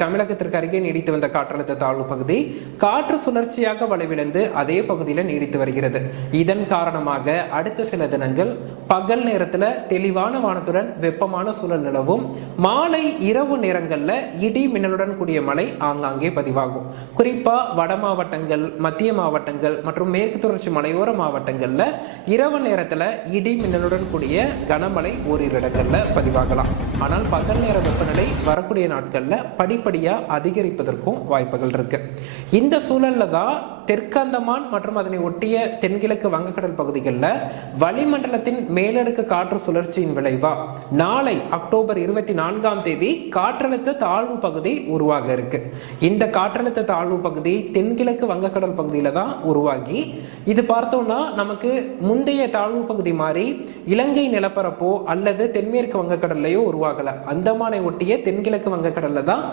தமிழகத்திற்கு அருகே நீடித்து வந்த காற்றழுத்த தாழ்வு பகுதி காற்று சுழற்சியாக வலுவிழந்து அதே பகுதியில் நீடித்து வருகிறது. இதன் காரணமாக அடுத்த சில தினங்கள் பகல் நேரத்துல தெளிவான வானத்துடன் வெப்பமான சூழல் நிலவும். மாலை இரவு நேரங்கள்ல இடி மின்னலுடன் கூடிய மழை ஆங்காங்கே பதிவாகும். குறிப்பா வட மாவட்டங்கள், மத்திய மாவட்டங்கள் மற்றும் மேற்கு தொடர்ச்சி மலையோர மாவட்டங்கள்ல இரவு நேரத்துல இடி மின்னலுடன் கூடிய கனமழை ஓரிரு இடங்கள்ல பதிவாகலாம். ஆனால் பகல் நேர வெப்பநிலை வரக்கூடிய நாட்கள்ல படிப்படியா அதிகரிப்பதற்கும் வாய்ப்புகள் இருக்கு. இந்த சூழல்ல தான் தெற்கு அந்தமான் மற்றும் அதனை ஒட்டிய தென்கிழக்கு வங்கக்கடல் பகுதிகளில் வளிமண்டலத்தின் மேலடுக்கு காற்று சுழற்சியின் விளைவா நாளை அக்டோபர் 24ஆம் தேதி காற்றழுத்த தாழ்வு பகுதி உருவாக இருக்கு. இந்த காற்றழுத்த தாழ்வு பகுதி தென்கிழக்கு வங்கக்கடல் பகுதியில தான் உருவாகி, இது பார்த்தோம்னா நமக்கு முந்தைய தாழ்வு பகுதி மாதிரி இலங்கை நிலப்பரப்போ அல்லது தென்மேற்கு வங்கக்கடல்லையோ உருவாகல. அந்தமானை ஒட்டிய தென்கிழக்கு வங்கக்கடல்ல தான்